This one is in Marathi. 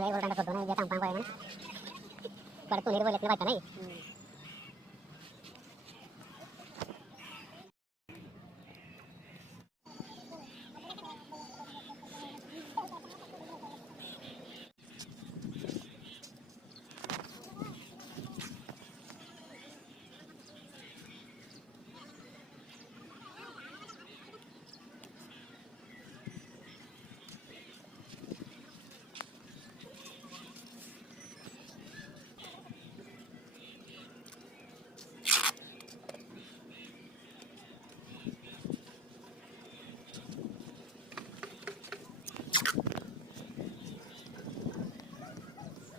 त्यामुळे ओरडायला करतो ना जे सांगता पाहिजे परत तू निर्बोल येत नाही बायका नाही